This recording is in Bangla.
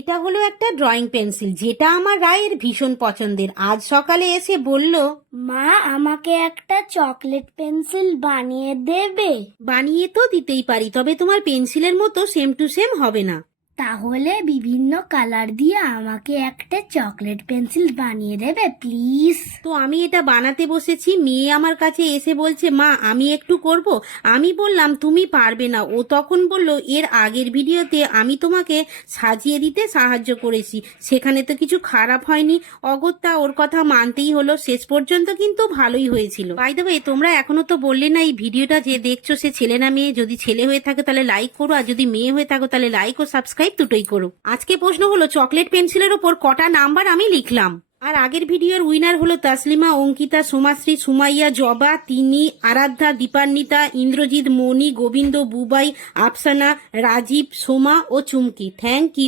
এটা হলো একটা ড্রয়িং পেন্সিল, যেটা আমার রায়ের ভীষণ পছন্দের। আজ সকালে এসে বলল, মা, আমাকে একটা চকলেট পেন্সিল বানিয়ে দেবে? বানিয়ে তো দিতেই পারি, তবে তোমার পেন্সিলের মতো সেম টু সেম হবে না। তাহলে বিভিন্ন কালার দিয়ে আমাকে একটা চকলেট পেন্সিল বানিয়ে দেবে প্লিজ? তো আমি এটা বানাতে বসেছি, মেয়ে আমার কাছে এসে বলছে, মা আমি একটু করব। আমি বললাম তুমি পারবে না। ও তখন বলল, এর আগের ভিডিওতে আমি তোমাকে সাজিয়ে দিতে সাহায্য করেছি, সেখানে তো কিছু খারাপ হয়নি। অগত্যা ওর কথা মানতেই হলো। শেষ পর্যন্ত কিন্তু ভালোই হয়েছিল। বাই দ্য ওয়ে, তোমরা এখনো তো বললে না এই ভিডিওটা যে দেখছো সে ছেলে না মেয়ে। যদি ছেলে হয়ে থাকে তাহলে লাইক করো, আর যদি মেয়ে হয়ে থাকো তাহলে লাইক ও সাবস্ক্রাইব দুটোই করো। আজকে প্রশ্ন হলো, চকলেট পেন্সিলের ওপর কটা নাম্বার আমি লিখলাম? আর আগের ভিডিওর উইনার হলো তাসলিমা, অঙ্কিতা, সোমাশ্রী, সুমাইয়া, জবা, তিনি, আরাধ্যা, দীপান্বিতা, ইন্দ্রজিৎ, মণি, গোবিন্দ, বুবাই, আফসানা, রাজীব, সোমা ও চুমকি। Thank you.